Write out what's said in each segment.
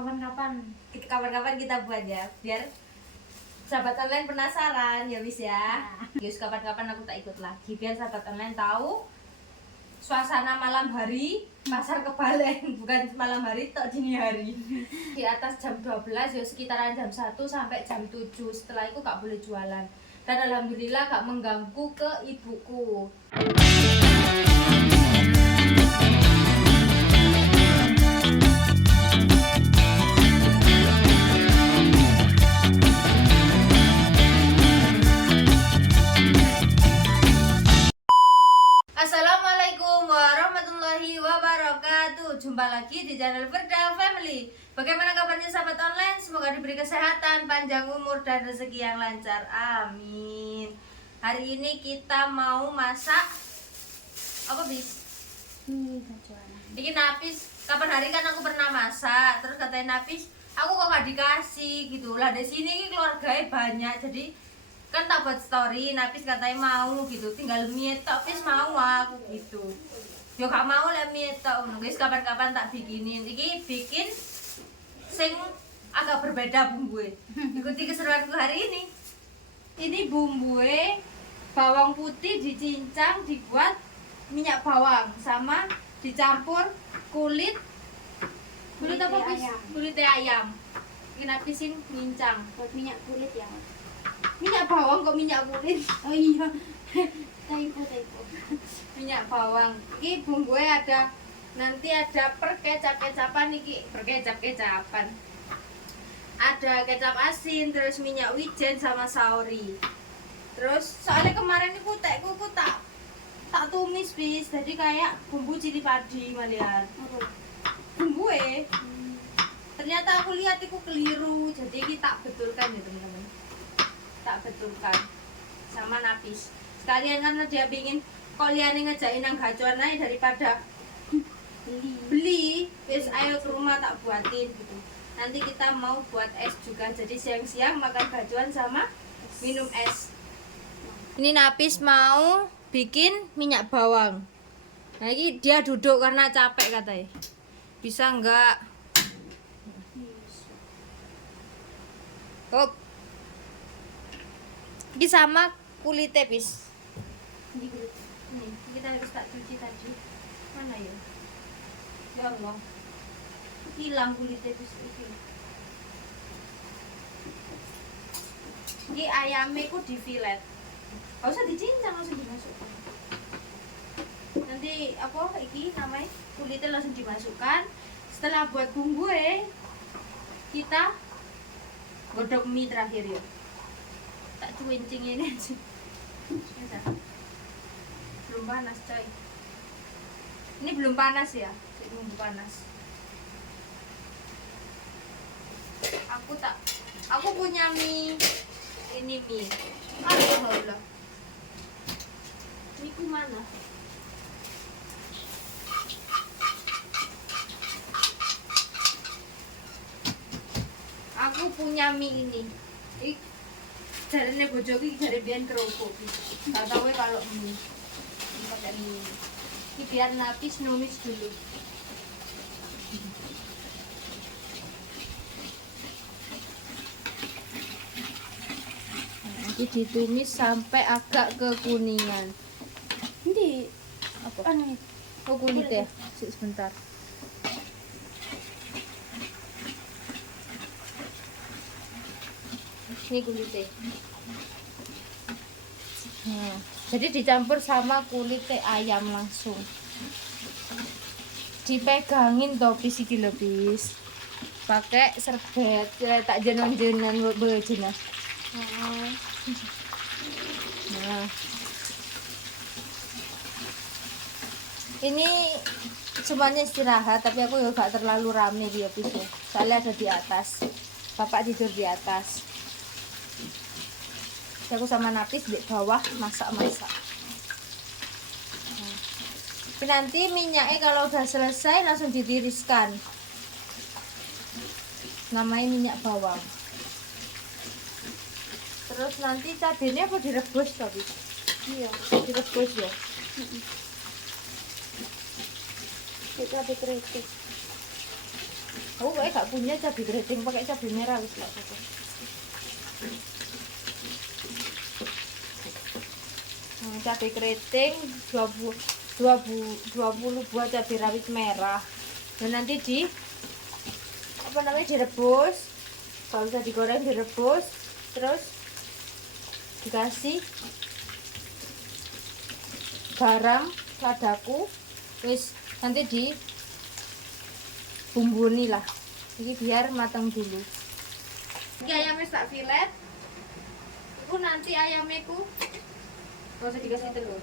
kapan-kapan kita buat ya, biar sahabat online penasaran ya wis ya. Yus kapan-kapan aku tak ikut lagi biar sahabat online tahu suasana malam hari pasar Kebalen, bukan malam hari tok, dini hari. Di atas jam 12 ya, sekitaran jam 1 sampai jam 7. Setelah itu gak boleh jualan. Dan alhamdulillah gak mengganggu ke ibuku. Assalamualaikum warahmatullahi wabarakatuh. Jumpa lagi di channel Firda Family. Bagaimana kabarnya sahabat online? Semoga diberi kesehatan, panjang umur, dan rezeki yang lancar. Amin. Hari ini kita mau masak apa bis? Ini Napis. Kapan hari kan aku pernah masak. Terus katanya Napis, aku kok gak dikasih gitu. Lah di sini keluarganya banyak, jadi kan tak buat story, Napis katanya mau gitu, tinggal mie tok, Pis mau aku gitu. Yo gak mau lah mie tok, guys, kapan-kapan tak bikinin. Iki bikin sing agak berbeda bumbunya. Ikuti keseruanku hari ini. Ini bumbunya bawang putih dicincang, dibuat minyak bawang sama dicampur kulit apa Pis? Kulit ayam. Ini Napisin ngincang Buat minyak kulit ya. minyak bawang kok minyak kulit. Oh iya. Typo. Minyak bawang. Ini bumbunya ada, nanti ada perkecap-kecapan iki, perkecap-kecapan. Ada kecap asin, terus minyak wijen sama saori. Terus soalnya kemarin iku tekku tak tumis bis, jadi kayak bumbu cili padi malian. Bumbunya ternyata aku lihat itu keliru, jadi kita tak betulkan ya teman-teman. Tak betulkan sama Napis sekalian, karena dia pingin kalian ngejain yang gacuan aja daripada beli. Wis ayo ke rumah tak buatin gitu. Nanti kita mau buat es juga, jadi siang-siang makan gacuan sama minum es. Ini Napis mau bikin minyak bawang. Nah ini dia duduk karena capek katanya. Bisa enggak? Hop. Ini sama kulitnya bis. Ini kita harus tak cuci tadi. Mana ya? Ya Allah. Hilang kulitnya bis ini. Ini ayamnya ku di filet. Gak usah dicincang, langsung dimasukkan. Nanti apa iki namanya? Kulitnya langsung dimasukkan. Setelah buat bumbu kita godok mie terakhir ya. Tak cuincing ini aja. Belum panas coy. Ini belum panas ya, belum panas. Aku punya mie. Ini mie. Allah. Mie ku mana? Aku punya mie ini. Jarene bojoku jare biyen kerupuk. Enggak tahu kalau mie. Ini pakai mie. Ini biar Napis numis dulu. Nanti ditumis sampai agak kekuningan. Ini Apa? anu Oh kulit ya? Sebentar. Ini kulitnya. Nah, jadi dicampur sama kulit ayam langsung. Dipegangin topis iki lho bis. Pakai serbet, tak jenon-jenon bejena. Nah. Ini semuanya istirahat, tapi aku juga gak terlalu rame dia bis ya. Soalnya ada di atas. Bapak tidur di atas. Aku sama Napis di bawah masak-masak. Nah, nanti minyaknya kalau udah selesai langsung ditiriskan. Namanya minyak bawang. Terus nanti cabenya apa direbus tadi? iya. Direbus ya. Kita cabai keriting. Aku kayak gak punya cabai keriting, pakai cabai merah wis gak apa-apa. Cabai keriting 20 buah cabai rawit merah. Dan nanti direbus. Kalau usah digoreng, direbus, terus dikasih garam, ladaku, wis nanti dibumbuni lah. Ini biar matang dulu. Ini ayamnya tak filet. Itu nanti ayamnya ku gak usah dikasih telur.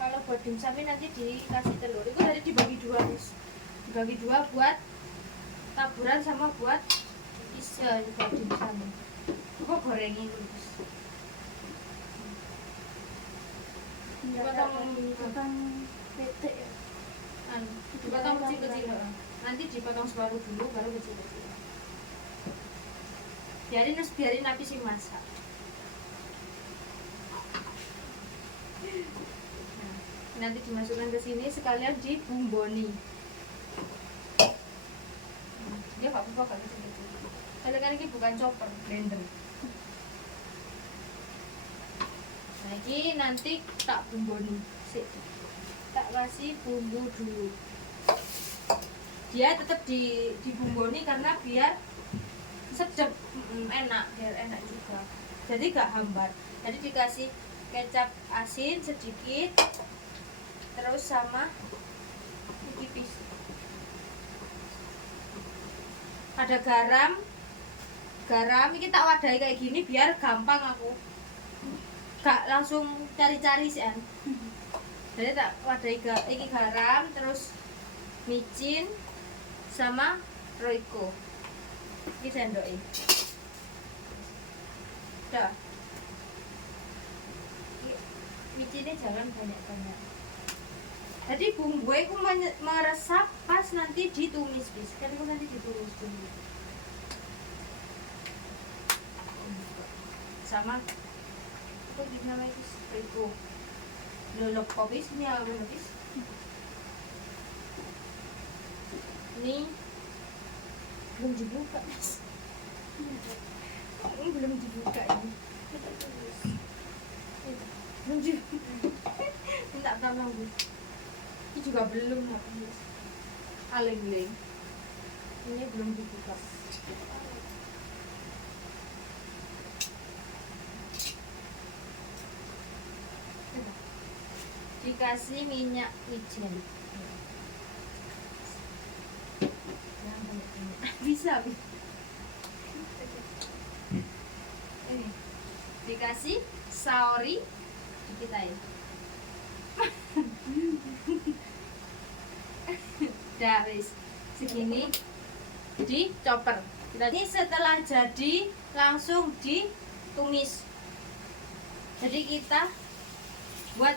Kalau buat dimsumnya nanti dikasih telur. Itu tadi dibagi dua, guys. Dibagi dua buat taburan sama buat buat dimsumnya. Aku gorengin dulu, guys. Dipotong pete ya. Dipotong kecil-kecil. Nanti dipotong separuh dulu baru kecil-kecil. Biarin api sih masak. Nah, nanti dimasukkan ke sini sekalian dibumboni. Dia nggak apa-apa kalau kecil-kecil. Soalnya kan ini bukan chopper, blender. Nah, ini nanti tak bumboni. Tak kasih bumbu dulu. Dia tetap dibumboni karena biar sedap, enak, biar enak juga. Jadi gak hambar. Jadi dikasih kecap asin sedikit, terus sama tipis. Ada garam ini tak wadahi kayak gini biar gampang aku gak langsung cari-cari sih an. Jadi tak wadahi ini garam, terus micin sama roiko. Ini sendokin. Udah. Micinnya jangan banyak-banyak. Jadi bumbu itu meresap pas nanti ditumis, bis. Kan itu nanti ditumis dulu. Sama apa namanya itu? Lolok kopis ini apa habis? Ini belum dibuka, Mas. Ini belum dibuka ini. Belum dibuka. Minta tolong, Bu. Ini juga belum habis. Aleng-leng. Ini belum dibuka. Dikasih minyak wijen. Bisa. Ini dikasih saori dikit aja. Udah wis segini di chopper. Ini setelah jadi langsung ditumis. Jadi kita buat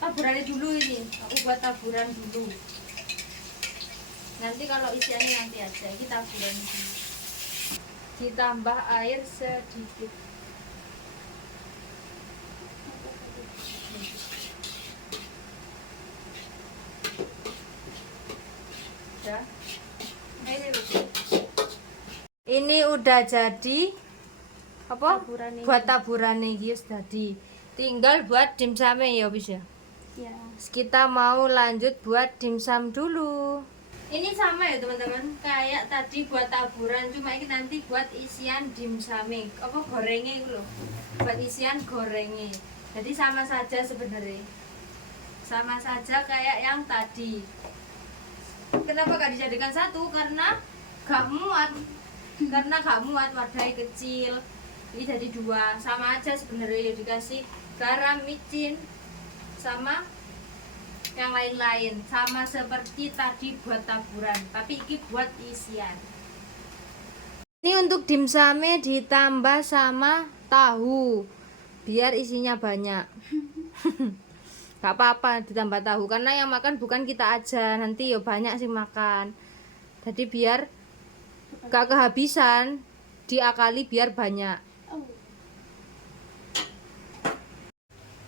taburannya dulu ini. Aku buat taburan dulu. Nanti kalau isiannya nanti aja, ini taburan dulu. Ditambah air sedikit. Udah. Ini udah jadi apa? Buat taburan ini jadi. Tinggal buat dimsumnya ya, bis ya. Ya. Kita mau lanjut buat dimsum dulu. Ini sama ya teman-teman, kayak tadi buat taburan, cuma ini nanti buat isian dimsumnya. Apa gorengnya itu loh. Buat isian gorengnya. Jadi sama saja sebenarnya. Sama saja kayak yang tadi. Kenapa gak dijadikan satu? Karena gak muat. Karena gak muat, wadahnya kecil. Ini jadi dua, sama aja sebenarnya, dikasih garam, micin, sama yang lain-lain, sama seperti tadi buat taburan, tapi ini buat isian. Ini untuk dimsumnya ditambah sama tahu, biar isinya banyak. Gak apa-apa ditambah tahu, karena yang makan bukan kita aja, nanti ya banyak sih makan. Jadi biar gak kehabisan, diakali biar banyak.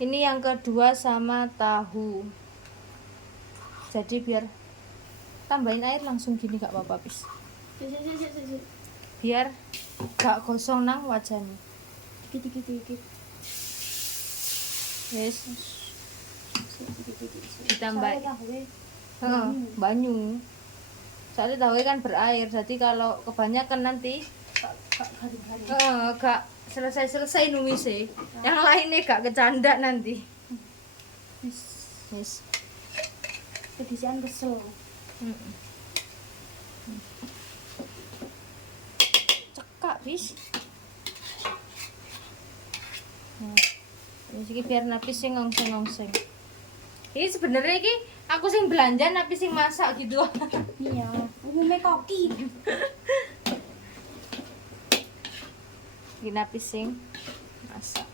Ini yang kedua sama tahu. Jadi biar tambahin air langsung gini gak apa-apa bis. Biar gak gosong nang wajahnya. Dikit. Yes. Ditambah Soalnya banyu. Soalnya tahu kan berair, jadi kalau kebanyakan nanti gak selesai numise. Yang lainnya gak kecanda nanti. Yes. kedisian kesel. Cekak bis. Ini biar napis sing ngongseng. Ini sebenarnya iki aku sing belanja napis sing masak gitu. Iya, umumnya koki. Ini napis sing masak.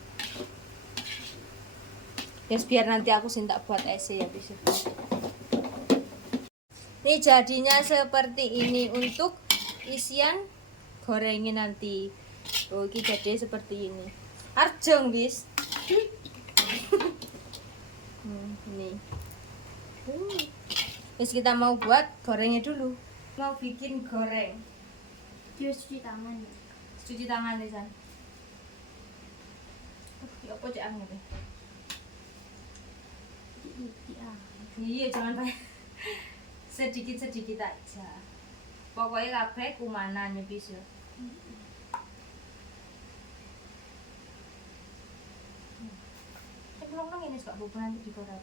Yes, biar nanti aku sing tak buat ese ya bis. Ini jadinya seperti ini untuk isian gorengnya nanti. Oh, ini jadi seperti ini. Arjong bis. Ini. Terus kita mau buat gorengnya dulu. Mau bikin goreng. Dia cuci tangan ya. Cuci tangan nih San. Ya apa cek angin ya? Iya jangan banyak. Sedikit aja. Pokoknya kabeh kumanan ya bis ya. Belum ini suka bubur nanti dikorek.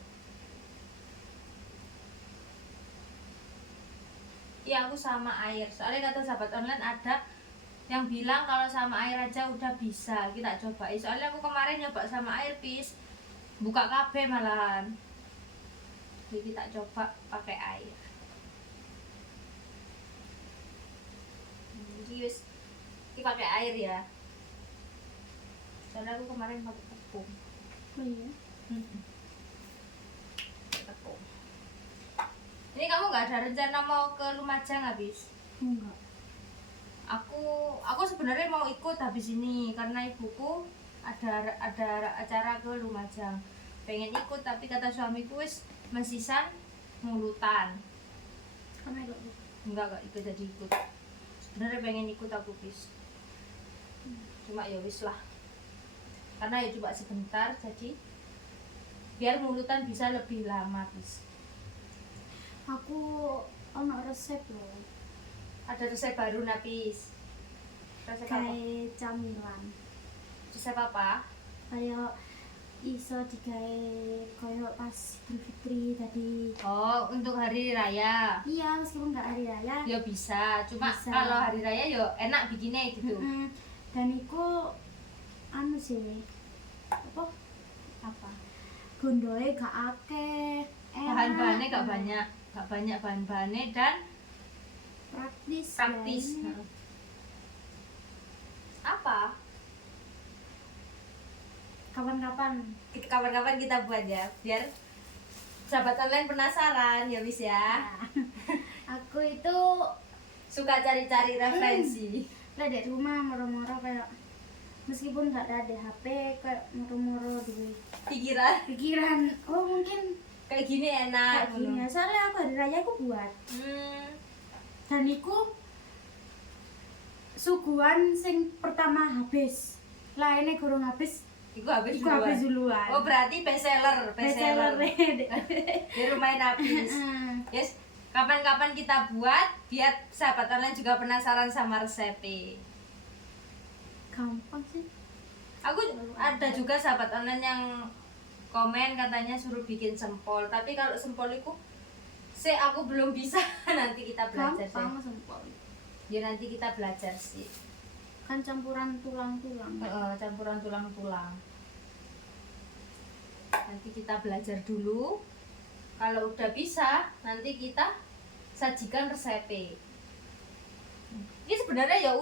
Iya aku sama air. Soalnya kata sahabat online ada yang bilang kalau sama air aja udah bisa. Kita coba. Soalnya aku kemarin nyoba sama air pis. Buka kabeh malahan. Jadi kita coba pakai air. Jadi ini pakai air ya. Soalnya aku kemarin pakai tepung. Oh iya. Tepung. Ini kamu nggak ada rencana mau ke Lumajang habis? Enggak. Aku sebenarnya mau ikut habis ini karena ibuku ada acara ke Lumajang. Pengen ikut tapi kata suamiku wis mesisan mulutan. Kamu Enggak ikut jadi ikut. Sebenarnya pengen ikut aku bis. Cuma ya wis lah. Karena ya coba sebentar jadi biar mulutan bisa lebih lama bis. Aku ono resep loh. Ada resep baru napis. Resep apa? Kayak camilan. Resep apa? Kayak iso digawe koyo pas Idul Fitri tadi. Oh, untuk hari raya. Iya, meskipun nggak hari raya. Ya bisa, cuma Bisa. kalau hari raya ya enak bikinnya gitu. Dan iku anu sih. Apa? Gondole gak akeh. Bahan-bahannya gak banyak bahan-bahannya dan Praktis. praktis. Ya. Apa? Kapan-kapan Kita buat ya, biar sahabat online penasaran ya bis ya. Aku itu Suka cari-cari referensi. lah di rumah moro-moro kayak meskipun nggak ada HP kayak moro-moro duwe pikiran oh mungkin Kayak gini enak. kayak gini. Soalnya aku hari raya aku buat dan iku suguhan sing pertama habis lainnya kurang habis Iku habis iku habis duluan. Oh berarti bestseller. bestseller Di rumah Napis. Yes, kapan-kapan kita buat biar sahabat online juga penasaran sama resepnya. gampang sih. Aku ada juga sahabat online yang komen katanya suruh bikin sempol, tapi kalau sempol itu aku belum bisa. Nanti kita belajar Gampang sih. sempol. Ya nanti kita belajar sih. Kan campuran tulang-tulang. Campuran tulang-tulang. Nanti kita belajar dulu. Kalau udah bisa, nanti kita sajikan resepnya. Ini sebenarnya ya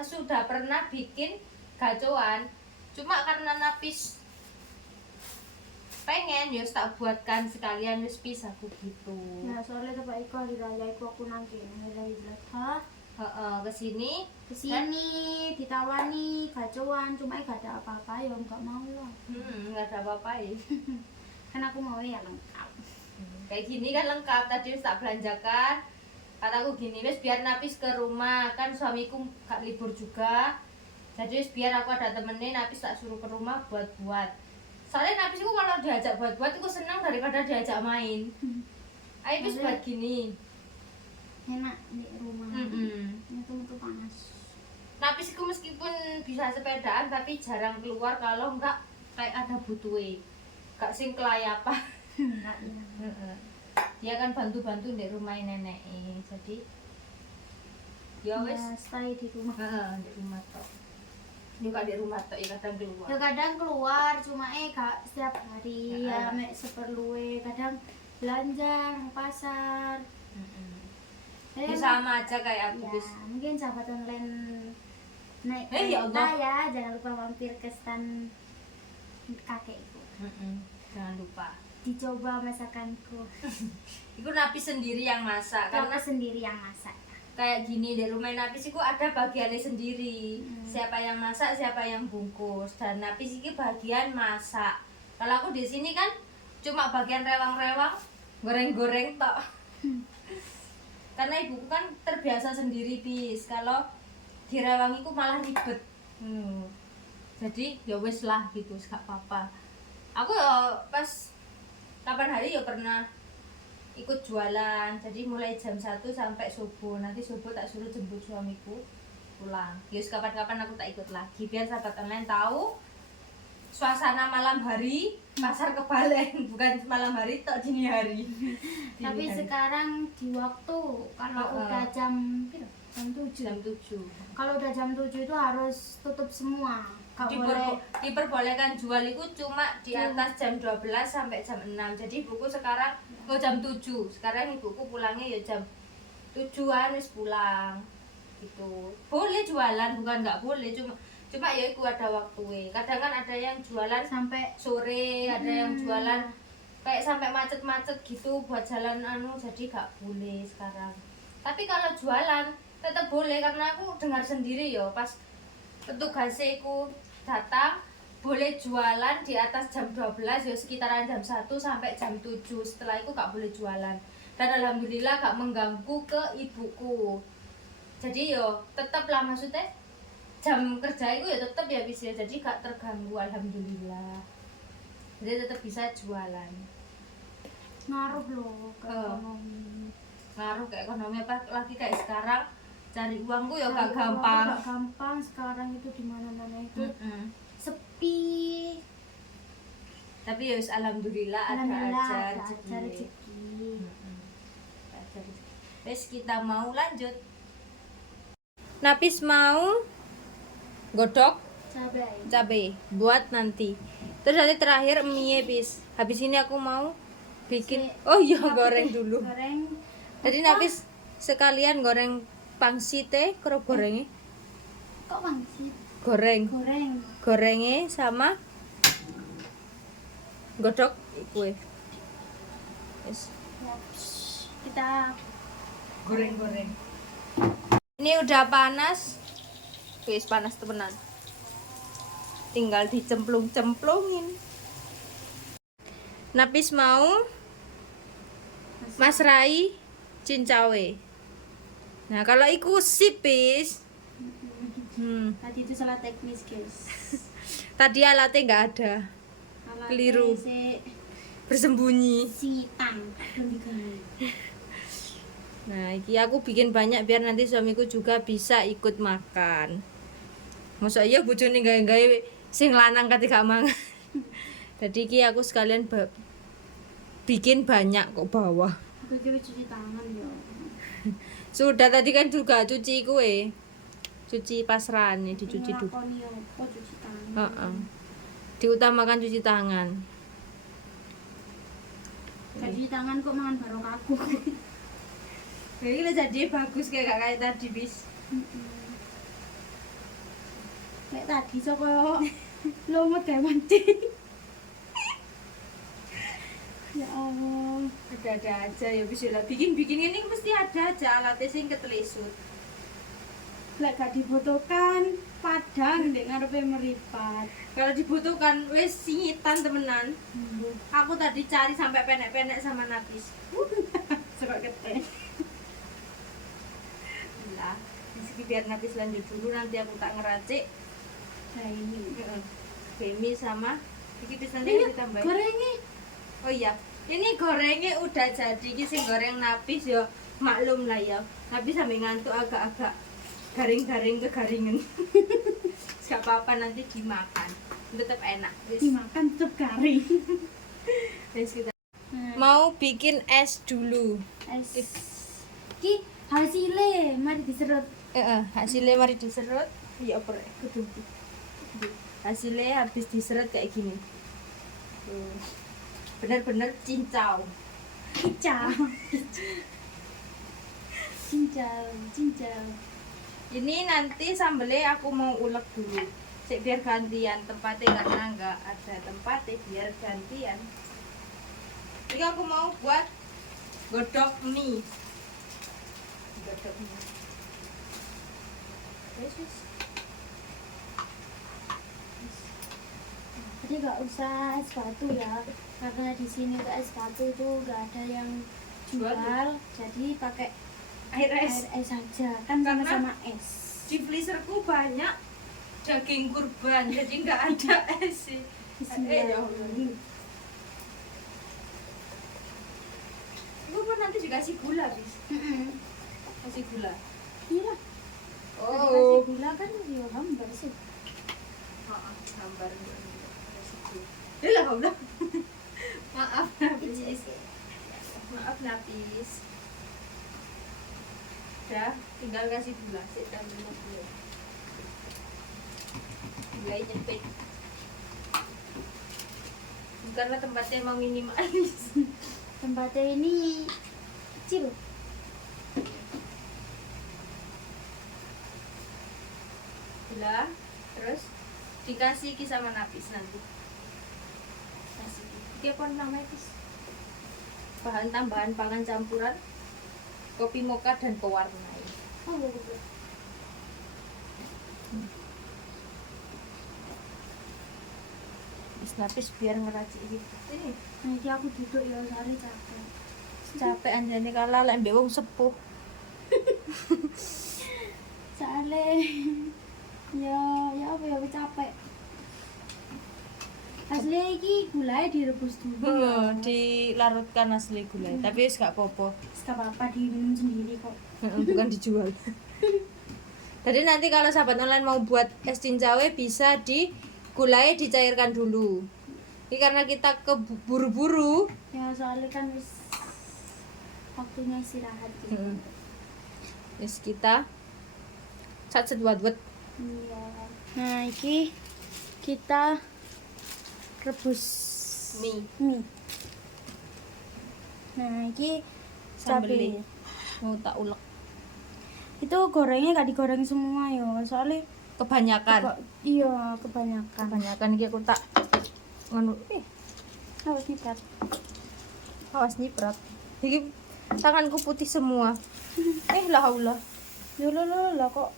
sudah pernah bikin gacoan, cuma karena Napis pengen ya tak buatkan sekalian wis aku gitu. Nah soalnya tempat iku hari raya iku aku nang kene hari raya Idul Adha ke sini kesini ditawani gacuan cuma gak ada apa-apa ya nggak mau lah. nggak ada apa-apa ya. Kan aku mau ya lengkap. Kayak gini kan lengkap, tadi wis tak belanjakan. Kataku gini wis biar Napis ke rumah, kan suamiku gak libur juga. Jadi wis biar aku ada temenin, Napis tak suruh ke rumah buat-buat. Soalnya Napis itu kalau diajak buat-buat itu senang daripada diajak main. Ayo wis buat gini. Enak di rumah. Itu panas. Napis itu meskipun bisa sepedaan tapi jarang keluar kalau enggak kayak ada butuhe. Gak sing kelayapan. Enggak ya. Dia kan bantu-bantu di rumah nenek. Jadi ya wis stay di rumah. di rumah tok. Juga di rumah tok ya kadang keluar. Ya kadang keluar cuma gak setiap hari ya mek seperluwe, kadang belanja nang pasar. Ya sama aja kayak aku Ya, bis. mungkin sahabat online naik Ya kereta Allah. ya, jangan lupa mampir ke stand kakekku. Jangan lupa. Dicoba masakanku. Itu Napis sendiri yang masak Karena karena sendiri yang masak. kayak gini di rumah Napis itu ada bagiannya sendiri. Siapa yang masak, siapa yang bungkus. Dan Napis ini bagian masak. Kalau aku di sini kan cuma bagian rewang-rewang, goreng-goreng tok. Karena ibuku kan terbiasa sendiri bis. Kalau direwangiku malah ribet. Jadi ya wes lah gitu, gak apa-apa. Aku ya pas kapan hari ya pernah ikut jualan. Jadi mulai jam 1 sampai subuh. Nanti subuh tak suruh jemput suamiku pulang. Yus kapan-kapan aku tak ikut lagi biar sahabat online tahu suasana malam hari pasar Kebalen, bukan malam hari tok dini hari. Tapi sekarang di waktu kalau udah jam 7. Jam 7. Kalau udah jam 7 itu harus tutup semua. Gak boleh Diperbolehkan jual itu cuma di atas jam 12 sampai jam 6. Jadi ibuku sekarang jam 7. Sekarang ibuku pulangnya ya jam 7-an wis pulang. Gitu. Boleh jualan, bukan nggak boleh, cuma ya itu ada waktu. Kadang kan ada yang jualan sampai sore, ada yang jualan kayak sampai macet-macet gitu buat jalan jadi gak boleh sekarang. Tapi kalau jualan tetap boleh karena aku dengar sendiri ya pas petugasnya aku datang boleh jualan di atas jam 12 ya sekitaran jam 1 sampai jam 7. Setelah itu gak boleh jualan. Dan alhamdulillah gak mengganggu ke ibuku. Jadi yo tetap lah maksudnya jam kerja itu ya tetap ya bisa, jadi gak terganggu alhamdulillah. Jadi tetap bisa jualan. Ngaruh loh ke ekonomi. Ngaruh ke ekonomi apa lagi kayak sekarang cari uangku ya gak Gak gampang. gampang sekarang itu di mana-mana itu sepi. Tapi ya wis alhamdulillah ada aja rezeki. Wes kita mau lanjut. Napis mau godok cabai buat nanti. Terus nanti terakhir mie bis. Habis ini aku mau bikin goreng dulu. Goreng. Jadi Napis sekalian goreng pangsit kerop gorengnya. Kok pangsit? Gorengnya sama godok kue. Yes. Kita goreng. Ini udah panas. Wis panas temenan. Tinggal dicemplung-cemplungin. Napis mau Mas Rai cincawe. Nah, kalau iku sipis. Tadi itu salah teknis, guys. Tadi alatnya nggak ada. Keliru. Bersembunyi. Sitang. Nah, iki aku bikin banyak biar nanti suamiku juga bisa ikut makan. Masa iya bojone gawe-gawe sing lanang kate gak mangan. Jadi iki aku sekalian bikin banyak kok bawah. Aku kira cuci tangan ya. Sudah tadi kan juga cuci kue. Cuci pasran nih dicuci dulu. Kok cuci tangan? Diutamakan cuci tangan. Gak cuci tangan kok mangan barokahku. Ini jadi bagus kayak tadi bis. Kayak tadi so koyo lomot kayak mancing. Ya Allah. Ada aja ya bisa lah. Bikin ini mesti ada aja alatnya sing ketelisut. Lek gak dibutuhkan padang ndek ngarepe meripat. Kalau dibutuhkan wes singitan temenan. Aku tadi cari sampai penek-penek sama Napis. Suka kete. Lah, meski biar Napis lanjut dulu, nanti aku tak ngeracik. Nah ini. Bemi sama iki pisan Iya, ditambahin. gorengnya. Oh iya, ini gorengnya udah jadi. Iki sing goreng Napis yo maklum lah ya. Tapi sampai ngantuk agak-agak garing-garing kegaringan. Gak apa-apa, nanti dimakan. Tetap enak. Wis. Dimakan tetep garing. Wis kita Nah, mau bikin es dulu. es. Ki hasilnya mari diserut. Hasilnya mari diserut. Ya apa rek? Kudu. Hasilnya habis diserut kayak gini. Tuh. Bener-bener cincau. Kicau. Cincau. Ini nanti sambelnya aku mau ulek dulu. Sik biar gantian tempatnya karena nggak ada tempatnya, biar gantian. Ini aku mau buat godok mie. Godok mie. Wis. Jadi nggak usah es batu ya, karena di sini tuh es batu itu nggak ada yang jual, jadi pakai Air air es. es saja, kan Karena sama-sama es. Di freezerku banyak daging kurban, jadi nggak ada es sih. Ya Allah. Gue pun nanti dikasih gula, bis. Kasih gula. Iya, Oh. kasih gula kan dia hambar sih. Gambar lah udah. Maaf Napis. Maaf Napis. Udah, tinggal kasih gula. Sik tambah gula. Gula nyepit. Bukanlah tempatnya mau minimalis. Tempatnya ini kecil. Gula, terus dikasih sama Napis nanti. Kasih. Iki apa namanya, Pis? Bahan tambahan pangan campuran kopi mocha dan pewarnai. Oh, betul. Napis biar ngeracik gitu. Ini Nanti aku duduk ya, soalnya capek. capek anjane kalah lek mbek wong sepuh. Soalnya ya apa ya, aku capek. Asli iki gulanya direbus dulu ya. Dilarutkan asli gulai, tapi wis gak apa-apa. Gak apa-apa, diminum sendiri kok. Bukan dijual. Jadi nanti kalau sahabat online mau buat es cincau bisa gulai dicairkan dulu. Ini karena kita keburu-buru. Ya soalnya kan wis waktunya istirahat gitu. Wis kita buat Iya. Nah, iki kita rebus mie. Nah, iki Sambelnya. cabai. Mau tak ulek. Itu gorengnya gak digoreng semua ya, soalnya Kebanyakan. iya kebanyakan. Kebanyakan iki aku tak nganu Awas niprat. awas nyiprat. Iki tanganku putih semua. Lah Allah. Yo lo kok.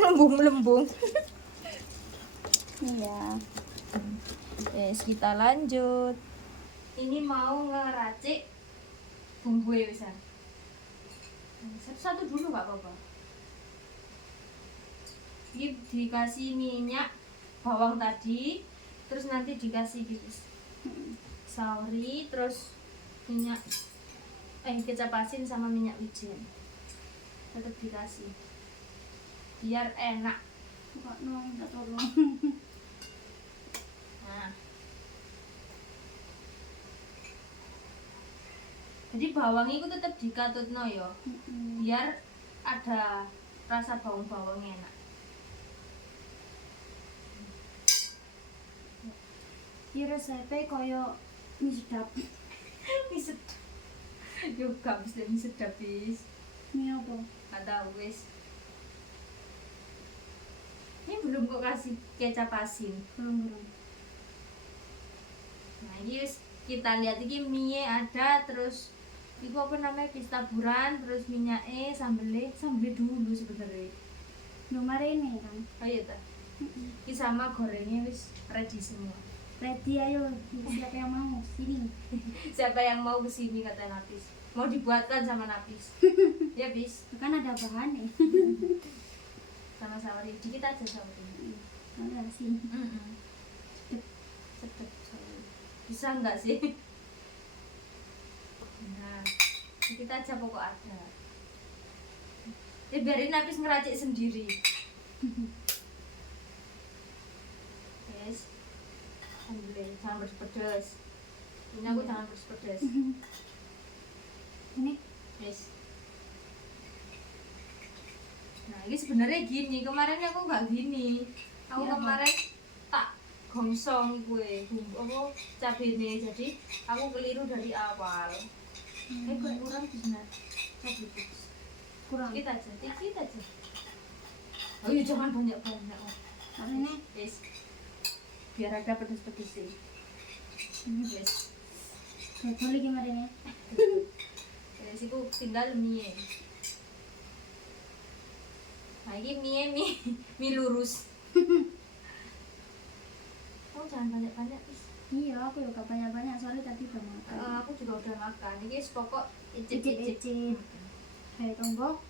Melembung. Iya. Yes, kita lanjut. Ini mau ngeracik bumbu ya bisa. Satu dulu nggak apa-apa. Ini dikasih minyak bawang tadi, terus nanti dikasih sauri, terus minyak kecap asin sama minyak wijen. Tetap dikasih. Biar enak. Kok minta tolong. Nah. Jadi bawang itu tetap dikatutno ya. Biar ada rasa bawang-bawangnya enak. Iki resepnya koyo mie sedap. Mie sedap. Yo gak mesti mie sedap bis. Mie apa? Gak tahu wis. Ini belum kok kasih kecap asin. Belum. Nah, ini kita lihat ini mie ada, terus itu apa namanya, pis taburan, terus minyaknya, sambelnya dulu sebenarnya. nomor ini kan. Oh iya ta. Ini sama gorengnya wis ready semua. Ready, ayo siapa yang mau sini. Siapa yang mau kesini kata Napis? Mau dibuatkan sama Napis. Ya bis. Kan ada bahan nih. Sama-sama dikit aja sama ini. Ada sini. Cepet. Bisa enggak sih? Nah, kita aja pokok ada. Biarin Napis ngeracik sendiri. Yes. Alhamdulillah, jangan pedes. Ini aku jangan pedes. Ini Yes. Nah, ini sebenarnya gini. Kemarin aku nggak gini. Aku Ya, kemarin tak gongsong gue bumbu cabenya, jadi aku keliru dari awal. Kurang benar. kurang. Dikit aja. Oh iya, jangan banyak-banyak. Ini Yes. Biar ada pedes-pedesnya. Yes. saya boleh gimana ini? Terus itu tinggal mie. Nah, ini mie lurus. Oh, jangan banyak-banyak, Pis. Iya, aku juga banyak-banyak soalnya tadi udah makan. Aku juga udah makan. Ini pokok Icip-icip. Kayak tombok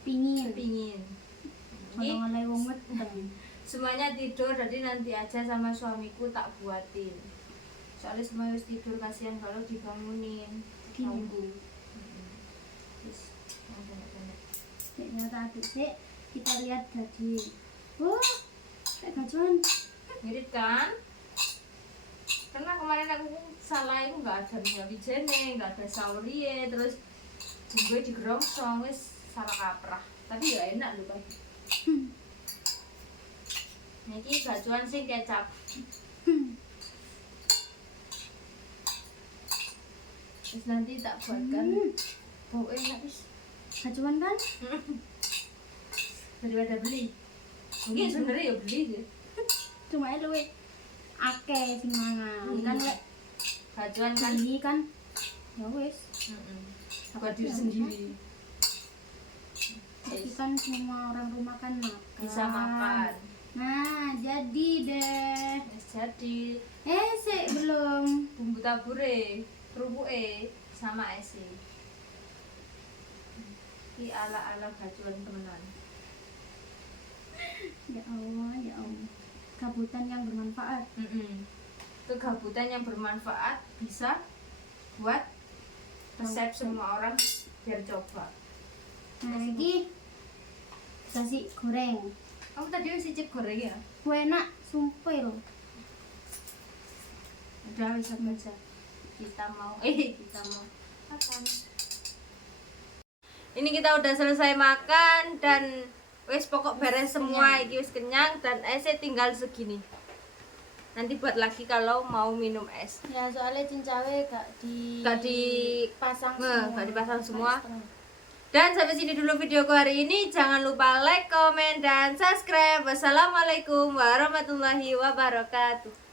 kepingin. Pingin. Kalau Ini ngalai wong weteng. semuanya tidur, jadi nanti aja sama suamiku tak buatin. Soalnya semua harus tidur, kasihan kalau dibangunin. Gini. Nunggu. Terus, banyak-banyak. Ternyata adik sih kita lihat tadi. Wah, kayak gacuan. Mirip kan? Karena kemarin aku salah itu nggak ada minyak wijene, nggak ada saurie, terus gue digerongsong, wis salah kaprah. Tapi ya enak loh, Pak. Nah, ini gacuan sing kecap. Terus nanti tak buatkan. Bau enak, wis. Gacuan kan? Daripada beli. Mungkin sebenarnya ya beli gitu. Cuma itu we akeh sing mangan. Kan lek Gacuan kan. beli kan ya wis. Buat diri sendiri. Tapi kan semua orang rumah kan makan. Bisa makan. Nah, jadi deh. Wis jadi. Sik belum. Bumbu tabure, kerupuk sama es. Ini ala-ala gacuan temenan. Ya Allah, ya Allah. Kabutan yang bermanfaat. Kegabutan yang bermanfaat bisa buat resep semua orang biar coba. Nah, ini kasih goreng. Kamu tadi wis cicip goreng ya? Kue enak, sumpah loh. Udah bisa baca. Kita mau makan. Ini kita udah selesai makan dan wis pokok beres semua, iki wis kenyang dan esnya tinggal segini. Nanti buat lagi kalau mau minum es. Ya soalnya cincawe gak dipasang semua. Dan sampai sini dulu videoku hari ini. Jangan lupa like, comment, dan subscribe. Wassalamualaikum warahmatullahi wabarakatuh.